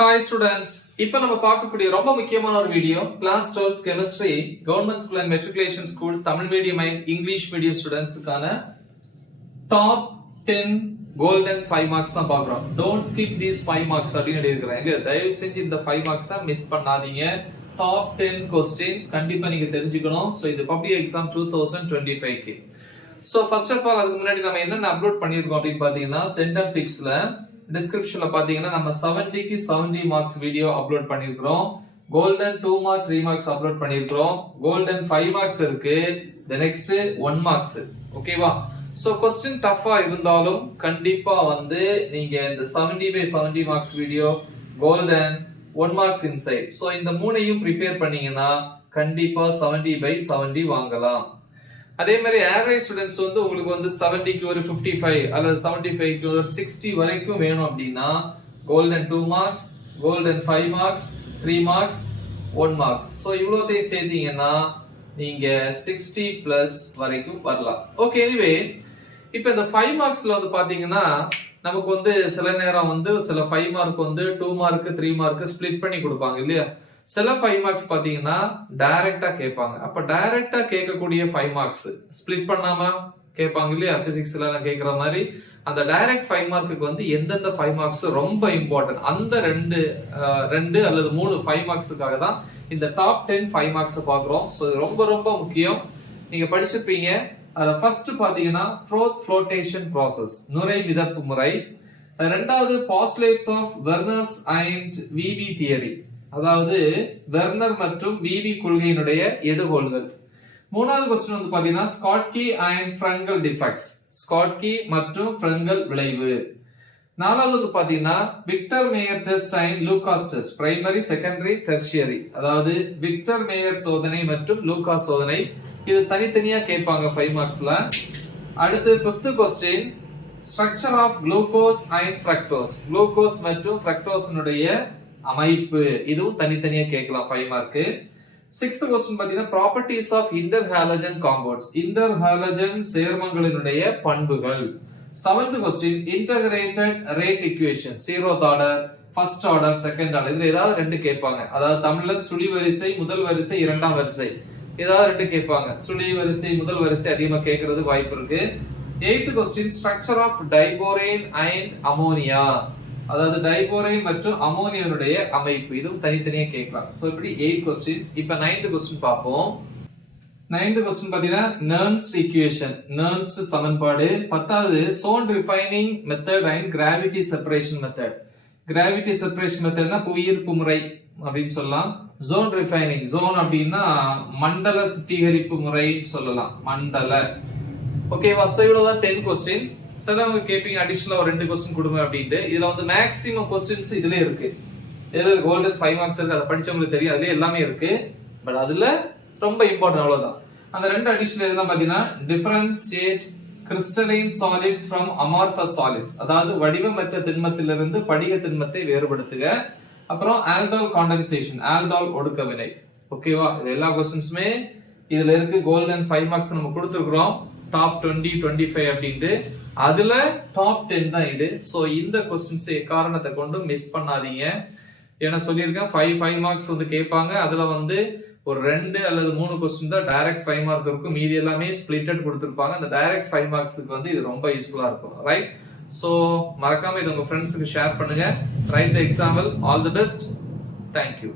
Hi students, இப்போ நம்ம பார்க்கக்கூடிய ரொம்ப முக்கியமான ஒரு video class 12th chemistry government school and matriculation school Tamil medium and English medium ஸ்டூடெண்ட்ஸ்க்கான டாப் 10 கோல்டன் 5 மார்க்ஸ் தான் பார்க்குறோம். டோன்ட் ஸ்கிப் தீஸ் 5 மார்க்ஸ் அப்படின்னு எழுதியிருக்கிறேன் இல்லையா? தயவு செஞ்சு இந்த 5 மார்க்ஸ் தான் மிஸ் பண்ணாதீங்க. டாப் 10 கொஸ்டின்ஸ் கண்டிப்பா நீங்க தெரிஞ்சுக்கணும். ஸோ இது பப்ளிக் எக்ஸாம் 2025க்கு. ஸோ ஃபர்ஸ்ட் ஆஃப் ஆல் அதுக்கு முன்னாடி நம்ம என்னென்ன அப்லோட் பண்ணியிருக்கோம் அப்படின்னு பார்த்தீங்கன்னா, சென்டம் டிப்ஸ்ல டிஸ்கிரிப்ஷன்ல பாத்தீங்கன்னா நம்ம 70க்கு 70 மார்க்ஸ் வீடியோ அப்லோட் பண்ணிருக்கிறோம். கோல்டன் 2 மார்க் 3 மார்க்ஸ் அப்லோட் பண்ணிருக்கிறோம். கோல்டன் 5 மார்க்ஸ் இருக்கு. The next 1 marks. ஓகேவா? சோ क्वेश्चन டஃபா இருந்தாலும் கண்டிப்பா நீங்க இந்த 70/70 marks video golden 1 marks inside, so இந்த மூணையும் ப்ரிப்பேர் பண்ணீங்கன்னா கண்டிப்பா 70/70 வாங்கலாம். அதே மாதிரி ஆவரேஜ் ஸ்டூடெண்ட்ஸ் உங்களுக்கு 70க்கு ஒரு 55 அல்லது 75க்கு ஒரு 60 வரைக்கும் வேணும் அப்படின்னா golden 2 marks, golden 5 marks, 3 marks, 1 marks. So இவ்வளோத்தையும் சேர்த்தீங்கன்னா நீங்க 60 பிளஸ் வரைக்கும் வரலாம். ஓகே, எனிவே இப்போ இந்த 5 மார்க்ஸ்ல பாத்தீங்கன்னா நமக்கு சில நேரம் சில 5 மார்க் 2 மார்க் 3 மார்க் ஸ்பிளிட் பண்ணி கொடுப்பாங்க இல்லையா? சில 5 மார்க்ஸ் பாத்தீங்கன்னா டைரக்டா கேட்பாங்க. அப்ப டைரக்டா கேட்கக்கூடிய 5 மார்க்ஸ் ஸ்பிளிட் பண்ணாம கேட்பாங்க இல்லையா? பிசிக்ஸ்ல எல்லாம் கேட்கிற மாதிரி அந்த டைரக்ட் 5 மார்க்குக்கு எந்தெந்த 5 மார்க்ஸ் ரொம்ப இம்பார்ட்டன்ட், அந்த ரெண்டு அல்லது 3 5 மார்க்ஸுக்காக தான் இந்த டாப் 10 5 மார்க்ஸ் பாக்குறோம். ஸோ ரொம்ப ரொம்ப முக்கியம். நீங்க படிச்சிருப்பீங்க. அதுல ஃபர்ஸ்ட் பாத்தீங்கன்னா ஃப்ளோட்டேஷன் ப்ராசஸ், நுரை மிதப்பு முறை. ரெண்டாவது postulates of Werner's and VB theory, அதாவது வெர்னர் மற்றும் விவி கொள்கையினுடைய எடுகோள்கள். மூணாவது கொஸ்டின் பாத்தீங்கன்னா Schottky and Frenkel defects, Schottky மற்றும் ஃப்ரெங்கல் விளைவு. நாலாவது பாத்தீங்கன்னா Victor Meyer test and Lucas test, primary secondary tertiary, அதாவது விக்டர் மேயர் சோதனை மற்றும் லூகாஸ் சோதனை. இது தனித்தனியா கேட்பாங்க 5 மார்க்ஸ்ல. அடுத்து 5th question structure of glucose and fructose, glucose மற்றும் ஃப்ரக்டோஸினுடைய அமைப்பு, இதுவும் தனித்தனியா கேட்கலாம் 5 மார்க். 6th கொஸ்டின் பாத்தீங்கன்னா properties of interhalogen compounds, interhalogen சேர்மங்களினுடைய பண்புகள். 7th question integrated rate equation, 0th order, first order, second order, இதுல ஏதாவது ரெண்டு கேட்பாங்க. அதாவது தமிழ்ல சுழி வரிசை முதல் வரிசை இரண்டாம் வரிசை, ஏதாவது ரெண்டு கேட்பாங்க. சுழி வரிசை முதல் வரிசை அதிகமா கேட்கறது வாய்ப்பு இருக்கு. 8th question structure of diborane and ammonia, அதாவது டைபோரைன் மற்றும் அமோனியாவுடைய அமைப்பு, இதுவும் தனித்தனியா கேட்கலாம். சோ இப்படி 8 கொஸ்டின்ஸ். இப்ப 9th கொஸ்டின் பார்ப்போம். 9th கொஸ்டின் பாத்தீங்கன்னா நெர்ன்ஸ்ட் ஈக்குவேஷன், நெர்ன்ஸ்ட் சமன்பாடு. 10வது zone refining method and gravity separation method. Gravity separation மெத்தட்னா புவியீர்ப்பு முறை அப்படின்னு சொல்லலாம். ஜோன் ரிஃபைனிங், ஜோன் அப்படின்னா மண்டல சுத்திகரிப்பு முறைன்னு சொல்லலாம், மண்டல. ஓகேவா? சோ இவ்வளவுதான் 10 கொஸ்டின்ஸ். சிலவங்க கேப்பீங்க அடிஷனலா ஒரு 2 கொஸ்டின் கொடுங்க அப்படின்ட்டு. இதுல மேக்ஸிமம் கொஸ்டின்ஸ் இதுல இருக்கு. இதுல கோல்டன் 5 மார்க்ஸ் இருக்கு, அதை படிச்சவங்களுக்கு தெரியும், அதுல எல்லாமே இருக்கு. பட் அதுல ரொம்ப இம்பார்ட்டன்ட் அவ்வளவுதான். அந்த 2 அடிஷனல் இதெல்லாம் பாத்தீங்கன்னா differentiate crystalline solids from amorphous solids, அதாவது வடிவமற்ற திண்மத்திலிருந்து படிக திண்மத்தை வேறுபடுத்துக. அப்புறம் ஆல்டால் காண்டென்சேஷன், ஆல்டால் ஒடுக்க வினை. ஓகேவா? இது எல்லா கொஸ்டின்ஸுமே இதுல இருக்கு. கோல்டன் 5 மார்க்ஸ் நம்ம கொடுத்துருக்கிறோம். டாப் 20 25 அப்படின்ட்டு அதுல டாப் 10 தான் இது. சோ இந்த கொஸ்டின்ஸ் காரணத்தை கொண்டு மிஸ் பண்ணாதீங்க. ஏன்னா சொல்லியிருக்கேன் 5 மார்க்ஸ் கேட்பாங்க. அதுல ஒரு 2 அல்லது 3 கொஸ்டின் தான் டைரக்ட் 5 மார்க் இருக்கும். மீதி எல்லாமே ஸ்பிளிட்டட் கொடுத்திருப்பாங்க. அந்த டைரக்ட் 5 மார்க்ஸ்க்கு இது ரொம்ப யூஸ்ஃபுல்லா இருக்கும். ரைட்? சோ மறக்காம இது உங்க ஃப்ரெண்ட்ஸுக்கு ஷேர் பண்ணுங்க. Right the example. All the best. Thank you.